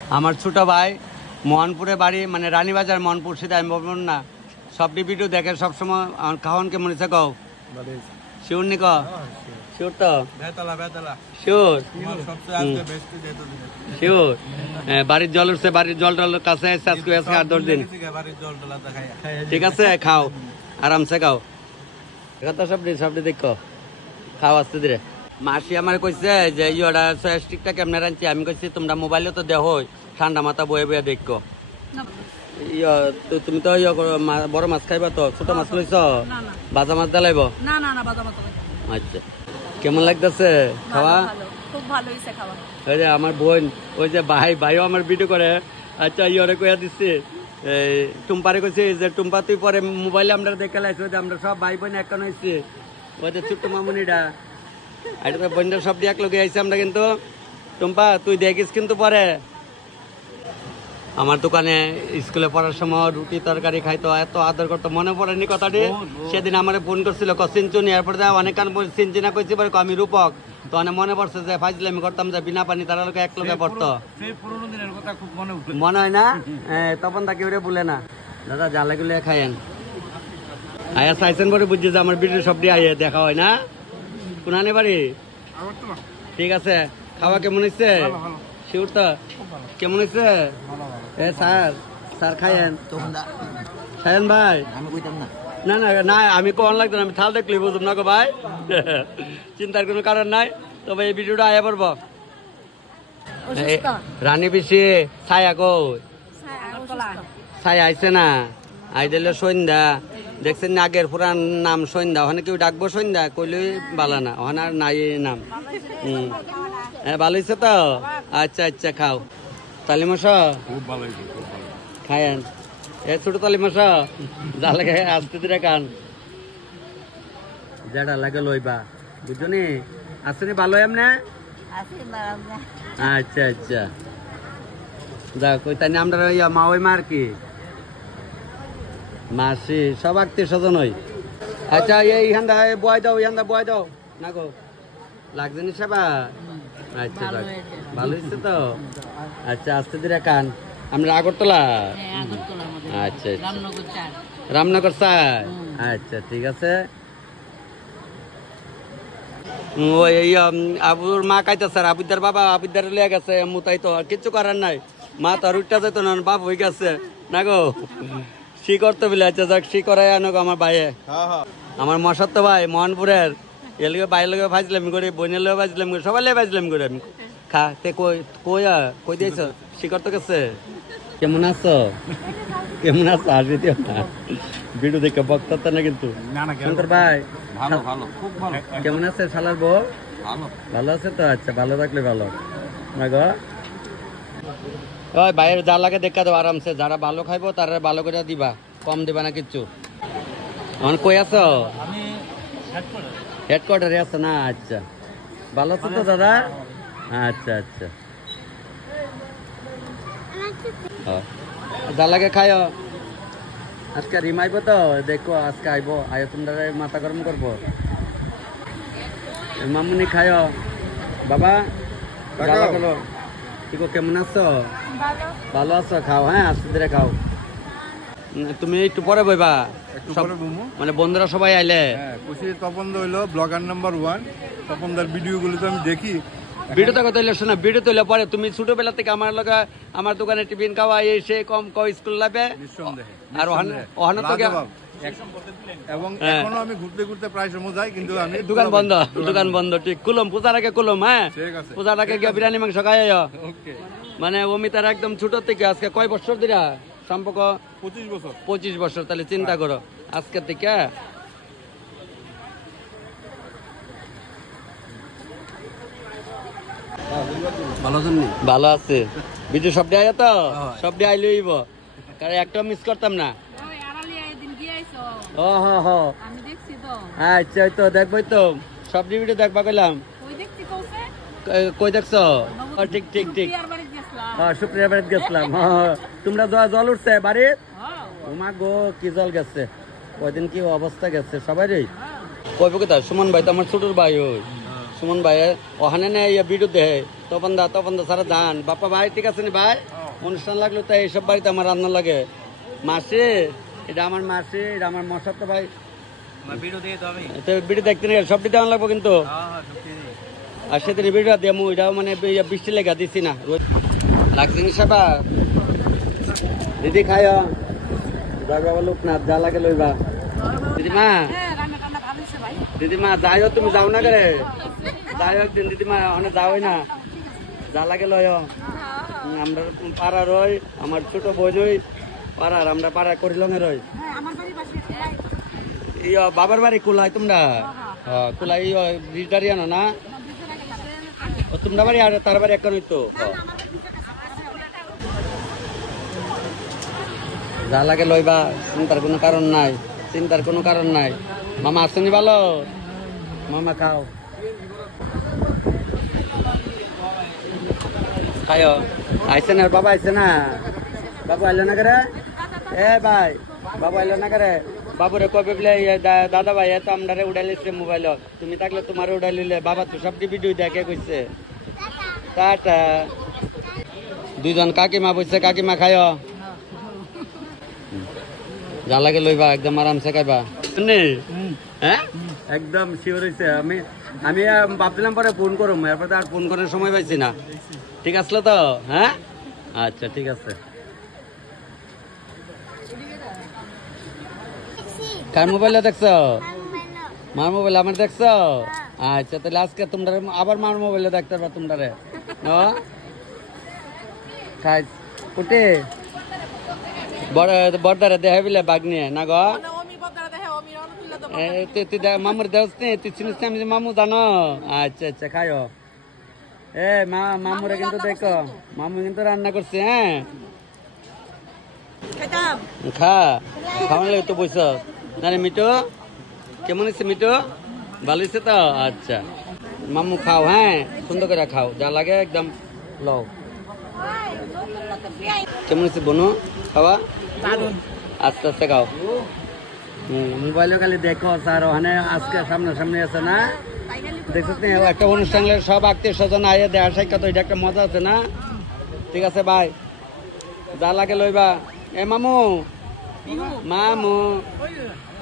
আমার ছোট ভাই মোহনপুরে বাড়ি, মানে রানীবাজার মোহনপুর, সেটা আমি বলবো না। সবটি ভিডিও দেখে সবসময়। আমার খাওয়ান কেমন হয়েছে কও? শিওর নি ক? শিওর তো? Sure sure. বাড়ির জল উঠছে, বাড়ির জল টল কাছে আজকে 8-10 দিন। ঠিক আছে, খাও আরামসে খাও। কথা সবটি দেখো, খাও আস্তে ধীরে। মাসি আমার কইছে যে ইয়েটা স্টিকটা কেমনে রাঁধছি। আমি কইছি তোমরা মোবাইলে তো দেখো, ঠান্ডা মাথা বয়ে বয়ে দেখো। তুমি তো বড় মাছ খাইবা তো? ছোট মাছ লইছ? বাজা মাছ জ্বালাইব? আচ্ছা, কেমন লাগতেছে খাওয়া? খুব ভালো হইছে খাওয়া। ওই যে আমার বোন, ওই যে ভাইও আমার ভিডিও করে। আচ্ছা, ইয়রে কইয়া দিচ্ছে, টুম্পারে কইছে যে টুম্পা তুই পরে মোবাইলে আমরা দেখে লাইছি যে আমরা সব ভাই বোন এক হয়েছি। ওই যে ছোট্ট মামুনিটা এটা তো বোনটা সব দিয়ে এক লোকে আইছি আমরা। কিন্তু টুম্পা তুই দেখিস কিন্তু পরে। আমার দোকানে স্কুলে পড়ার সময় রুটি তরকারি খাইতো, এত আদর করতো। মনে পড়েনি কথাটি? সেদিন আমার ফোন করছিল চিনচুনি, এরপরে অনেক চিনচিনা কইছি, আমি রূপক। তো অনেক মনে পড়ছে যে ফাইজলামি করতাম যে বিনা পানি তারা লোকে এক লোকে পড়তো। মনে হয় না? তখন তাকে ওরে বলে না। দাদা জ্বালা গুলো খাইয়েন। আয়া চাইছেন পরে বুঝছি যে আমার ভিডিও সবটি আইয়ে দেখা হয় না। কোনানে বাড়ি? ঠিক আছে, খাওয়া কেমন হয়েছে? শিউর তো? কেমন হয়েছে? স্যার খাইয়েন। খাইয়েন ভাই। না না না, আমি কোন লাগতো না, আমি থাল দেখলি বুঝুম না গো ভাই। চিন্তার কোনো কারণ নাই। তবে এই ভিডিওটা আয়া পড়বো। রানী পিসি ছায়া কই? ছায়া আইছে না? আই দিলে সন্ধ্যা। দেখছেন না আগের পুরান নাম সন্ধ্যা, ওখানে কেউ ডাকবো সন্ধ্যা কইলে বালা না, ওখানে আর নাই নাম। ভালো হয়েছে তো? আচ্ছা আচ্ছা, খাও। তালি মশা খায়েন। ছোট তালি মশা যা লাগে আসতে দিলে কান যেটা লাগে লইবা, বুঝছো নি? আসেনি ভালো এমনে? আচ্ছা আচ্ছা, যা কই তাই আমরা মা ওই মার কি মাসি সব আত্মীয় স্বজন হই। আচ্ছা, এইখানটা বয় দাও, এইখানটা বয় দাও না গো, লাগছে নি সেবা? আচ্ছা, ভালো হয়েছে তো? আচ্ছা, আস্তে ধীরে কান। আমরা আগরতলা? আচ্ছা আচ্ছা, রামনগর স্যার। আচ্ছা ঠিক আছে। ওই আবুর মা কাইতে স্যার, আবিদার বাবা আবিদার লিয়ে গেছে মুতাই, তো আর কিচ্ছু করার নাই। মা তো আর উঠতে যেত না, বাপ হয়ে গেছে না গো। শি করতে বলে। আচ্ছা যাক, শি করাই আনো আমার ভাইয়ে। আমার মশার তো ভাই মোহনপুরের, এর লগে বাইরের লগে ভাজলাম করি, বোনের লগে ভাজলাম করি, সবাই লগে ভাজলাম করি আমি। খা তে কই দিয়েছ? শি করতে গেছে। কেমন আছো? কেমন আছো? আসবি দিও না, ভিডিও দেখে বক্তা না কিন্তু। শঙ্কর ভাই কেমন আছে? শালার বউ ভালো আছে তো? আচ্ছা, ভালো থাকলে ভালো না গো। ওই ভাইয়ের যা লাগে দেখা দাও আরামসে, যারা ভালো খাইবো তারা ভালো করে দিবা, কম দিবা না কিচ্ছু। এখন কই আছো? হেডকোয়ার্টারে আছো না? আচ্ছা, ভালো আছো তো দাদা? আচ্ছা আচ্ছা, যা লাগে খাইও। আজকে রিমাইব তো, দেখো আজকে আইবো, আয় তোমরা মাথা গরম করবো। মামুনি খাইও বাবা। ঠিক, কেমন আছো? ভালো আছো? খাও, হ্যাঁ আস্তে ধীরে খাও। তুমি একটু পরে বইবা, মানে বন্ধুরা সবাই আইলে। তপন হইলো ব্লগার নাম্বার 1। তপনদার ভিডিও গুলো তো আমি দেখি। ভিডিওটা কথা হইলে শোনা, ভিডিও তৈলে পরে তুমি ছোটবেলা থেকে আমার লগা আমার দোকানে টিফিন খাওয়া এসে কম স্কুল লাভে। আর ওখানে তো এবং এখনো আমি ঘুরতে ঘুরতে প্রায় সময় যাই, কিন্তু আমি দোকান বন্ধ। ঠিক, কুলম পূজার আগে কুলম। হ্যাঁ, পূজার আগে গিয়ে বিরিয়ানি মাংস খাই। মানে অমিতার একদম ছোট থেকে আজকে কয় বছর দিরা সম্পর্ক? 25 বছর। তাহলে চিন্তা করো আজকে থেকে। ভালো আছে বিজু, সবটি আয় তো? সবটি আইলে কারণ একটা মিস করতাম না। ও হ, আচ্ছা তো দেখবই তো, সবজি ভিডিও দেখবা কইলাম। কই দেখছো? ঠিক ঠিক ঠিক, শুক্রিয়া বাড়িতে গেছিলাম। তোমরা জল উঠছে বাড়ির? ওমা গো, কি জল গেছে কয়দিন, কি অবস্থা গেছে সবাই রে। কইব কথা সুমন ভাই তো আমার ছোটর ভাই। ওই সুমন ভাই ওখানে ভিডিও দেয়, তপন দা সারা ধান বাপ্পা ভাই ঠিক আছে নি ভাই অনুষ্ঠান লাগলো তাই এইসব বাড়িতে আমার রান্না লাগে মাসি এটা আমার মাসি এটা আমার মশার তো ভাই ভিডিও দেখতে নিয়ে সবটি দেওয়া লাগবো কিন্তু আর সেদিন ভিডিও দেবো এটাও মানে বৃষ্টি লেগে দিছি না লাগছে নি সেবা দিদি খায় বাবা লোকনাথ যা লাগে লইবা দিদিমা যাইও তুমি যাও না করে যাইও একদিন দিদিমা অনেক যাওই না যা লাগে লয় আমরা পাড়ার রই আমার ছোট বই রই পাড়ার আমরা পাড়া করিলং এর রই বাবার বাড়ি কুলাই তোমরা কুলাই ব্রিজদারি আনো না তোমরা বাড়ি আর তার বাড়ি একটা তো যা লাগে লইবা চিন্তার কোনো কারণ নাই মামা আসেনি ভালো মামা খাও খাও আইসে না বাবা আইসে না বাবু আইলো না করে এ ভাই বাবু আইলো না করে বাবুরে কবে বলে দাদা ভাই এত আমরা উড়াইলিছে মোবাইল তুমি থাকলে তোমার উড়াইলিলে বাবা তো সব ভিডিও দেখে কইছে টাটা দুজন কাকিমা বসছে কাকিমা খায় যা লাগে লইবা একদম আরামসে খাইবা হ্যাঁ একদম শিওর হয়েছে আমি ভাবছিলাম পরে ফোন করুম এরপরে আর ফোন করার সময় পাইছি না ঠিক আসলো তো হ্যাঁ আচ্ছা ঠিক আছে কার মোবাইলে দেখছো মার মোবাইল আমার দেখছো আচ্ছা তাহলে আজকে তোমরা আবার মার মোবাইলে দেখতে পারবা তোমরা খাই উঠে বড়দারে দেখাই বিলে বাঘ নিয়ে না গো মামুর দেওস নি তুই চিনিস আমি মামু জানো আচ্ছা আচ্ছা খাইও এ মামুরে কিন্তু দেখো মামু কিন্তু রান্না করছে হ্যাঁ খাওয়ান লাগে তো বইস জানি মিঠু কেমন হয়েছে মিঠু ভালো হয়েছে তো আচ্ছা মামু খাও হ্যাঁ সুন্দর করে খাও যা লাগে একদম লও কেমন হয়েছে বনু খাওয়া আস্তে আস্তে খাও মোবাইলে খালি দেখো স্যার ওখানে আজকে সামনাসামনি আছে না দেখছিস একটা অনুষ্ঠান সব আত্মীয় স্বজন আইয়ে দেখা সাক্ষাৎ এটা একটা মজা আছে না ঠিক আছে ভাই যা লাগে লইবা এ মামু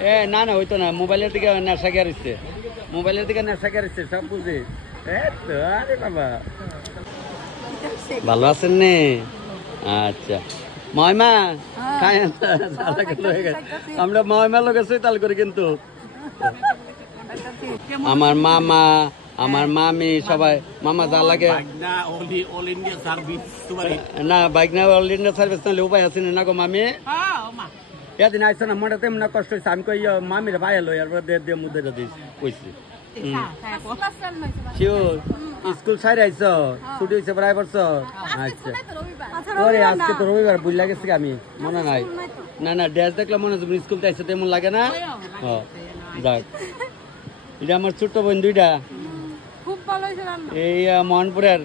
এ না হইতো না মোবাইলের দিকে নেশা গেছে সব বুঝি আরে বাবা ভালো আছেন নে আচ্ছা ময়মা আমরা ময়মা লোক তাল করি কিন্তু আমার মামা আমার মামি সবাই মামা যা লাগে না বাইক না অল ইন্ডিয়া সার্ভিস নাহলে উপায় আছে না গো মামি এদিন আইসো না মনে তেমন কষ্ট হয়েছে আমি কই মামির ভাই এলো এরপর দিয়ে মুদ্রা দিস কইছি স্কুল সাইড আইসো ছুটি হয়েছে প্রায় বছর আচ্ছা ওরে আজকে তো রবিবার বুঝলা গেছে আমি মনে নাই না ড্রেস দেখলে মনে হচ্ছে স্কুল আইসো তেমন লাগে না যাক এটা আমার ছোট্ট বোন দুইটা এই মোহনপুরের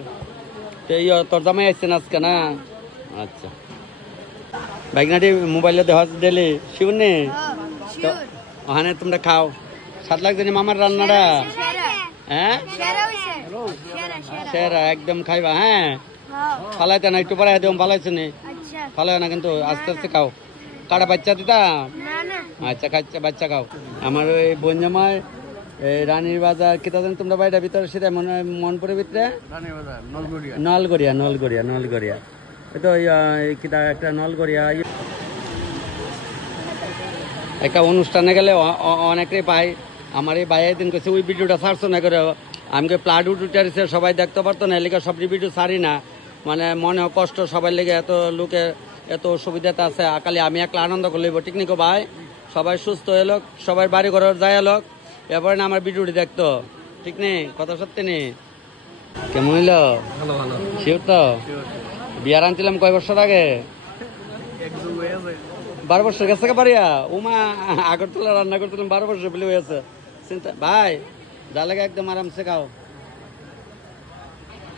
এই তোর জামাই আসছে না আজকে না আচ্ছা বাইকনাটি মোবাইলে দেওয়া দিলে শিবনে ওখানে তোমরা খাও স্বাদ লাগছে না মামার রান্নাটা হ্যাঁ সেরা একদম খাইবা হ্যাঁ ফালাইতে না একটু পরে একদম ফালাইছে নি ফালাই না কিন্তু আস্তে আস্তে খাও কাটা বাচ্চা দিতা আচ্ছা খাচ্ছা বাচ্চা খাও আমার ওই বোন জামাই এই রানীর বাজার কি তাদের তোমরা বাড়িটা ভিতরে সেটা মনে হয় মনপুরের ভিতরে নলগড়িয়া তো কিতা একটা নলগড়িয়া একটা অনুষ্ঠানে গেলে অনেকেই পাই আমার এই ভাইয়ের দিন করছে ওই ভিডিওটা ছাড়ছো না করে আমাকে প্লাড উঠে সবাই দেখতে পারতো না এলাকা সব ভিডিও ছাড়ি না মানে মনে কষ্ট সবাই লেগে এত লোকে এত অসুবিধাতে আছে আকালে আমি একটা আনন্দ করে লইব ঠিক নিকো ভাই সবাই সুস্থ এলো সবাই বাড়ি ঘর যায় এলো এরপরে না আমার ভিডিওটি দেখতো ঠিক নেই কথা সত্যি নেই কেমন হইলো শিওর তো বিয়ার আনছিলাম কয় বছর আগে 12 বছর গেছে পারিয়া উমা আগরতলা রান্না করছিলাম 12 বছর বলে হয়েছে চিন্তা ভাই যা লাগে একদম আরামসে খাও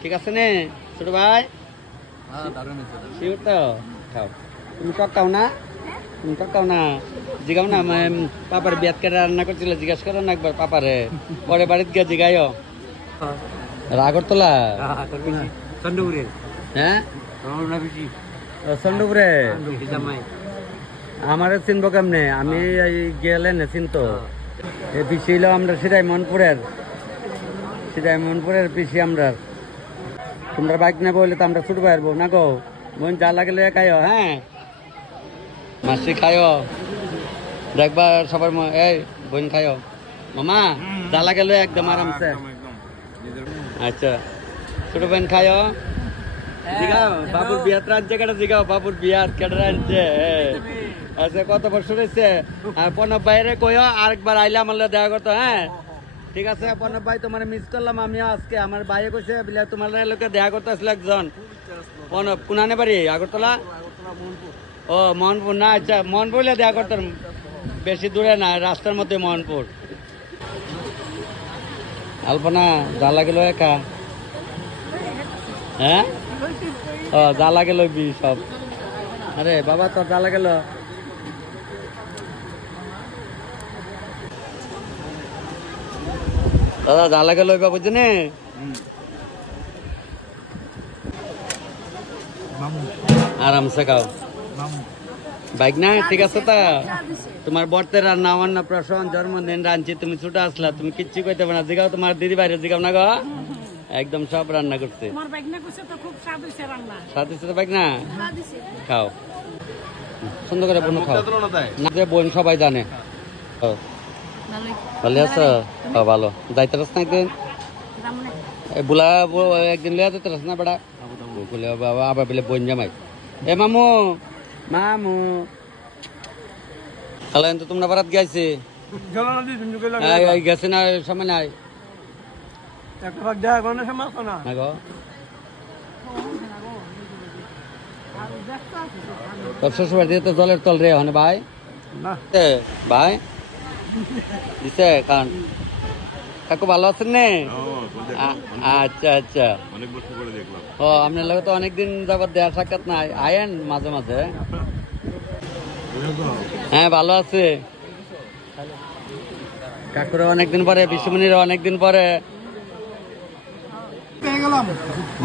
ঠিক আছে নে ছোট ভাই শিওর তো খাও তুমি টকাও না জিগাও না পাপার বিয়াত কেটে রান্না করছিল জিজ্ঞাস করো না একবার পাপারে পরে বাড়িতে গিয়ে জিগাইও আগরতলা হ্যাঁ চন্ডপুরে আমারে চিনবো কেমনে আমি গেলে না চিনতো এই পিসি হইলো আমরা সিরাইমনপুরের পিসি আমরা তোমরা বাইক নেবো হইলে তো আমরা ছুট পারবো না গো বোন যা লাগলে খাইও হ্যাঁ মাসি খাইও দেখবা সবার এই বোন খাইও মামা যা লাগলে একদম আরামসে আচ্ছা ছোট বোন খাইও জিগাও বাবুর বিয়ার রাঁধছে কেটে জিগাও বাবুর বিয়ার কেটে রাঁধছে আচ্ছা কত বছর হয়েছে আর প্রণব বাইরে কইও আরেকবার আইলে আমার দেখা করতো হ্যাঁ ঠিক আছে প্রণব ভাই তোমার মিস করলাম আমিও আজকে আমার ভাইয়ে কইছে বলে তোমার লোকে দেখা করতে আসলে একজন প্রণব কোনানে বাড়ি আগরতলা ও মোহনপুর না আচ্ছা মোহনপুরে দেখা করতাম বেশি দূরে না রাস্তার মধ্যে মোহনপুর আলপনা যা লাগিল একা হ্যাঁ ও যা লাগে লইবি সব আরে বাবা তোর যা লাগে দাদা যা লাগে লইবা বুঝছেন আরামসে খাও বাইক না ঠিক আছে তা তোমার বর্তের রান্না বান্না প্রসন জন্মদিন রাঁধছি তুমি ছুটে আসলা তুমি কিচ্ছু কইতে পারো না জিগাও তোমার দিদি বাইরে জিগাও না গো একদম সব রান্না করছে স্বাদ হয়েছে তো বাইক না খাও সুন্দর করে বোন খাও না যে বোন সবাই জানে ভালো আছো ভালো যাইতে রাস নাই দিন বুলা একদিন লিয়া যেতে রাস না বেড়া বলে বাবা আবার বলে বোন জামাই এ মামু মামু তাহলে তো তোমরা বারাত গেছে গেছে না সময় নাই তোর শ্বশুর দিয়ে তো জলের তল রে হনে ভাই ভাই দিছে কারণ কাকু ভালো আছেন নে আচ্ছা আচ্ছা ও আপনার লোক তো অনেকদিন যাবত দেওয়ার সাক্ষাৎ নাই আয়েন মাঝে মাঝে হ্যাঁ ভালো আছে কাকুরা অনেকদিন পরে বিশ্বমণির অনেকদিন পরে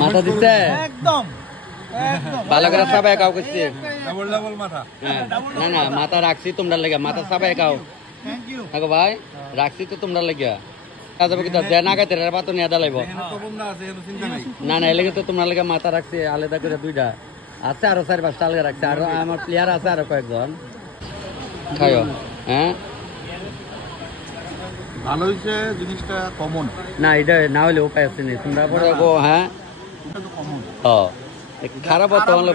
মাথা দিচ্ছে একদম ভালো করে সবাই কাউ করছে না না মাথা রাখছি তোমরা লেগে মাথা সবাই কাউ থাকো ভাই রাখছি তো তোমরা লেগে না খাইতে বাতো নিয়ে দাঁড়াইব না না এলাকা তো তোমরা লেগে মাথা রাখছি আলাদা করে দুইটা আছে আরো 4-5টা আলাদা রাখছে আর আমার প্লেয়ার আছে আরো কয়েকজন খাইও হ্যাঁ ভালো হয়েছে জিনিসটা কমন না এটা না হলে উপায় আছে নি তোমরা পরে গো হ্যাঁ ও খারাপ হতো হলে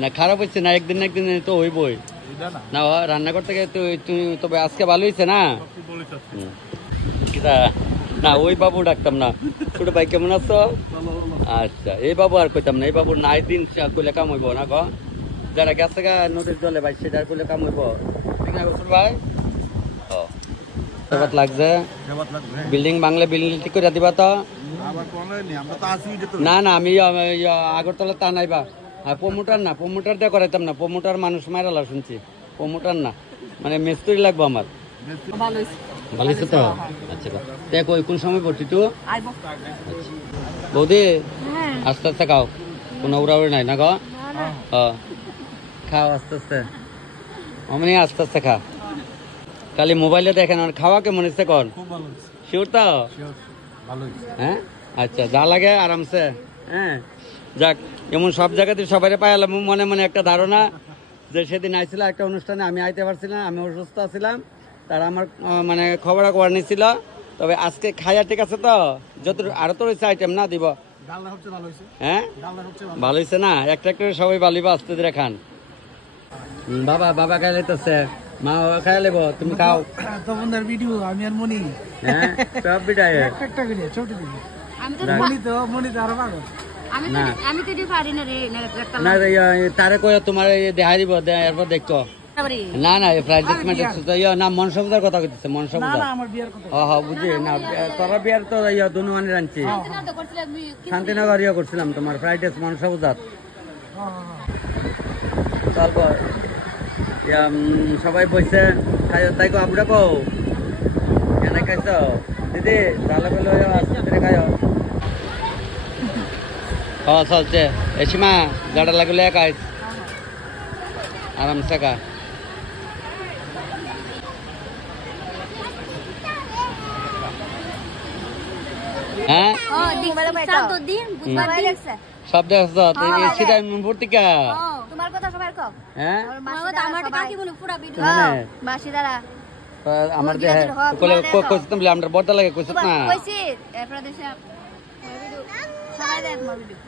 না খারাপ হচ্ছে না একদিন না একদিন তো হইবই না রান্না করতে গেলে তুমি তবে আজকে ভালো হয়েছে না না ওই বাবু ডাকতাম না ছোট ভাই কেমন আছো আচ্ছা এই বাবু আর কইতাম না এই বাবুর নাই দিন কইলে কাম হইব না গো যারা গেছে গা নদীর জলে ভাই সেটা কইলে কাম হইব ঠিক না ছোট ভাই লাগছে বিল্ডিং বাংলা বিল্ডিং ঠিক করে দিবা তো না না আমি আগরতলা তা নাইবা প্রমোটার না প্রমোটার দিয়ে করাইতাম না প্রমোটার মানুষ মারালা শুনছি প্রমোটার না মানে মিস্ত্রি লাগবো আমার ভালো হয়েছে তো আচ্ছা দেখ ওই কোন সময় পড়ছি তো বৌদি আস্তে আস্তে খাও কোনো উড়াউড়ি নাই না গো খাও আস্তে আস্তে অমনি আস্তে আস্তে খা খালি মোবাইলে দেখেন আর খাওয়া কেমন হচ্ছে কন শিওর তো হ্যাঁ আচ্ছা যা লাগে আরামসে হ্যাঁ যাক এমন সব জায়গাতে সবাই পাইলাম মনে মনে একটা ধারণা যে সেদিন আইছিল একটা অনুষ্ঠানে আমি আইতে পারছিলাম আমি অসুস্থ আছিলাম তারা আমার মানে খবর নিছিল তবে আজকে খাইয়া ঠিক আছে তো যত আরো তো রয়েছে আইটেম না দিব হ্যাঁ ভালো হয়েছে না একটা একটা সবাই ভালোই আস্তে ধীরে খান বাবা বাবা খাই লাইতেছে মা খাই লেব তুমি খাও তোমাদের ভিডিও আমি আর মনি হ্যাঁ সব ভিডিও একটা ভিডিও ছোট ভিডিও মনি তো আরো ভালো আমি তো পারি না রে না তারে কই তোমার দেখাই দিব এরপর দেখো না না ফ্রাইড রাইস মানে না মনসবুদার কথা কইতেছে মনসবুদার না আমার বিয়ার কথা বুঝি না তোরা বিয়ার তো দুনুয়ানি রাঁধছি শান্তিনগর করছিলাম তোমার ফ্রাইড রাইস মনসবুদার তারপর সবাই বসে খাই তাই কো আমরা কো কেন খাইছ দিদি ভালো ভালো আস্তে খাইও খাওয়া চলছে এ সীমা গাড়া লাগলে একা আরামসে কা হ্যাঁ তো দিন বুধবার দিন সব দেখছ সেটা ভর্তিকা তোমার কথা সবার কও হ্যাঁ আমার কাকি বলে পুরা ভিডিও হ্যাঁ। বাসিদারা আমার দেহে কলে কইছ তুমি আমরা বড়টা লাগে কইছ না কইছি এরপর দেশে সবাই দেখ আমার ভিডিও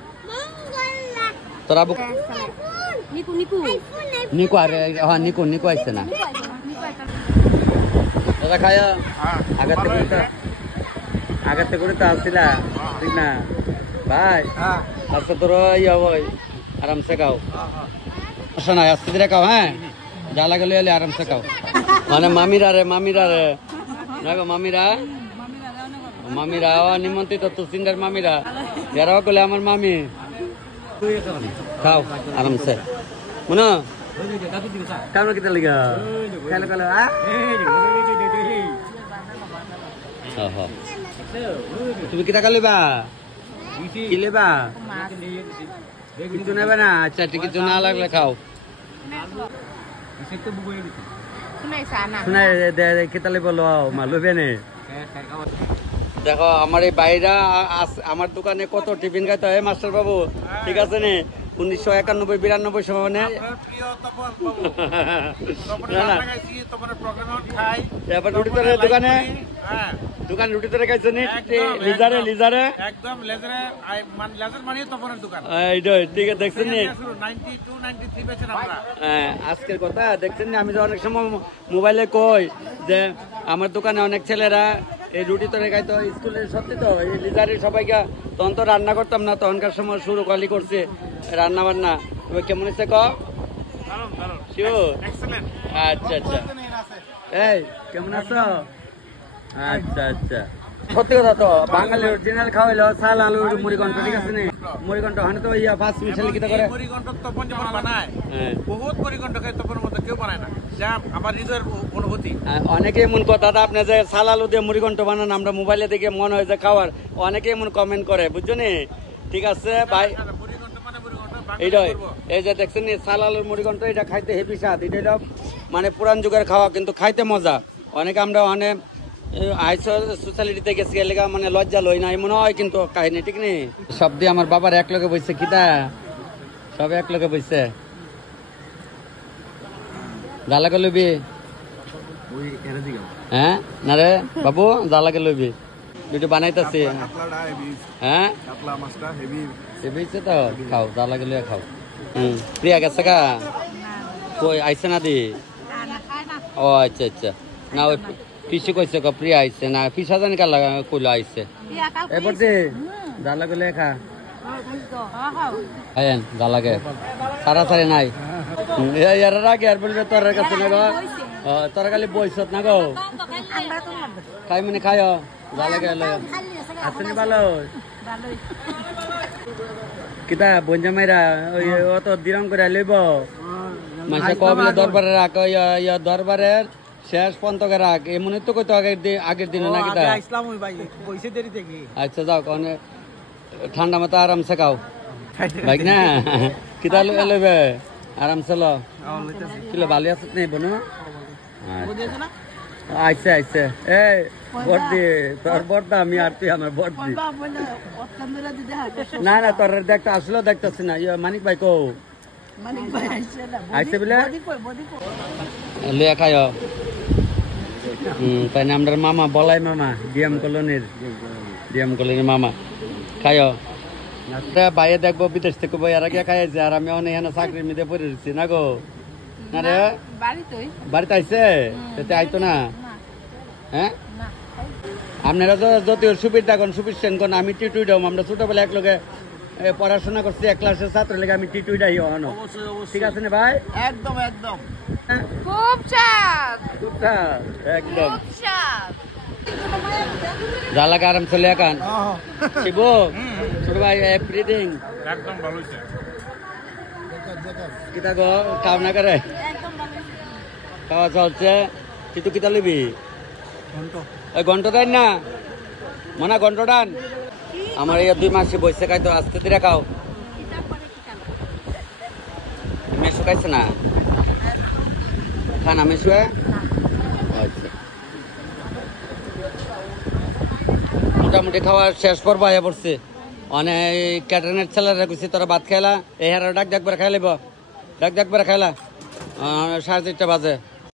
তোরা নিকু নিকু নিকো আরে হ্যাঁ নিকো আইছে না দাদা খায়া আগাতে করে তো আসছিলা ঠিক না ভাই আচ্ছা তোর ইয়া ভাই আরামসে খাও আসো না আস্তে ধীরে খাও হ্যাঁ যা লাগে লইলে আরামসে খাও মানে মামিরা রে না গো মামিরা নিমন্ত্রিত তো সিন্ডার মামিরা এরাও কলে আমার মামি খাও আরামসে মনে কামরা কিতা লিগা কালো কালো তুমি কিতা কালিবা কি লেবা কিছু নেবে না আচ্ছা কিছু না লাগলে খাও শুনে কেতালে বলো মালুবে নে দেখো আমার এই বাইরা আমার দোকানে কত টিফিন খাইতে হয় মাস্টার বাবু ঠিক আছে নে 1991-92 সময় মানে দোকান রুটি তরে খাইছো নি লিজারে একদম লেজারে মানে লেজার মানে তপনের দোকান এইটাই ঠিক আছে দেখছেন নি 92 93 বেচেন আমরা আজকের কথা দেখছেন নি আমি তো অনেক সময় মোবাইলে কই যে আমার দোকানে অনেক ছেলেরা এই রুটি তরে খাইতো স্কুলে সত্যি তো এই লিজারে সবাইকে তখন তো রান্না করতাম না তখনকার সময় শুরু কালি করছে রান্না বান্না তবে কেমন হচ্ছে ক শিওর আচ্ছা এই কেমন আছো আচ্ছা সত্যি কথা তো বাঙালি অরিজিনাল খাওয়াইলো চাল আলু মুড়িঘণ্ট ঠিক আছে নি মুড়িঘণ্ট হানে তো ইয়া ফার্স্ট মিশালি কিতা করে মুড়িঘণ্ট তপন যখন বানায় বহুত মুড়িঘণ্ট খায় তপনের মতো কেউ বানায় না যা আমার হৃদয়ের অনুভূতি অনেকে এমন কথা আপনি যে চাল আলু দিয়ে মুড়িঘণ্ট বানান আমরা মোবাইলে দেখে মনে হয় যে খাওয়ার অনেকে এমন কমেন্ট করে বুঝছো নি ঠিক আছে ভাই এইটাই এই যে দেখছেন নি চাল আলুর মুড়িঘণ্ট এটা খাইতে হেভি স্বাদ এটা মানে পুরান যুগের খাওয়া কিন্তু খাইতে মজা অনেকে আমরা অনেক সোশ্যালিটিতে গেছি এলাকা মানে লজ্জা লই না এমন হয় কিন্তু কাহিনী ঠিক নেই সব দিয়ে আমার বাবার এক লগে বসছে কিতা সব এক লগে বসছে জালাকে লইবি হ্যাঁ না রে বাবু জালাকে লইবি দুটো বানাইতেছি হ্যাঁ হেবিছে তো খাও জালাকে লইয়া খাও প্রিয়া গেছে কা কই আইসে না দি ও আচ্ছা না ওই পিসি কইছে ক প্রিয়া আইছে না পিসা জানি কাল কইলো আইছে এবার দে জালা গলে খা আয়েন জালাকে সারা নাই এর আগে আর বলবে তোর কাছে না গো তোর খালি বইছত না গো খাই মানে খায় জালাকে আসেনি ভালো কিতা বঞ্জা মাইরা ওই অত দিরম করে লইব মাসে কবলে দরবারে রাখ দরবারের শেষ পন্তকে রাখ এমনি তো কইতো আগের দিনে নাকি আচ্ছা যাও কারণ ঠান্ডা মতো আরামসে খাও ভাই না কিতা লইবে আরামসে লো কিলো ভালো আছে নেই বোনো আচ্ছা এই বর্দি তোর বর্দা আমি আর তুই আমার বর্দি না তোর দেখতে আসলেও দেখতেছি না মানিক ভাই কো আইসে বলে লিয়া খায় তাই না আমার মামা বলাই মামা ডিএম কলোনির মামা খায় বাইরে দেখবো বিদেশ থেকে বই আর আগে খাইছে আর আমি অনেক এখানে চাকরির মধ্যে পড়ে রয়েছি না গো না রে বাড়িতে আইসে আইতো না হ্যাঁ আপনারা তো যত সুবিধা কোন সুবিধা কোন আমি টিটুই দাম আমরা ছোটবেলা এক লোকে পড়াশোনা করছি এক ক্লাসের ছাত্র লেগে আমি টিটুই দাই হন ঠিক আছে না ভাই একদম খুব চাপ একদম জালাকে আরাম চলে একান শিবু ছোট ভাই এভরিথিং একদম ভালো হইছে কিতা গো কাম না করে খাওয়া চলছে তুই কিতা লিবি ঘন্ট দেন না মনে ঘন্ট ডান আমার এই 2 মাসে বসে খাইতো আস্তে ধীরে খাও খাইছে না খান আমি শুয়ে আচ্ছা মোটামুটি খাওয়া শেষ করবো আয়া পড়ছে অনেক ক্যাটারিনের ছেলেরা কইছি তোরা ভাত খাইলা এই হারা ডাক ডাকবার খাইলাইব ডাক ডাকবার খাইলা 4:30 বাজে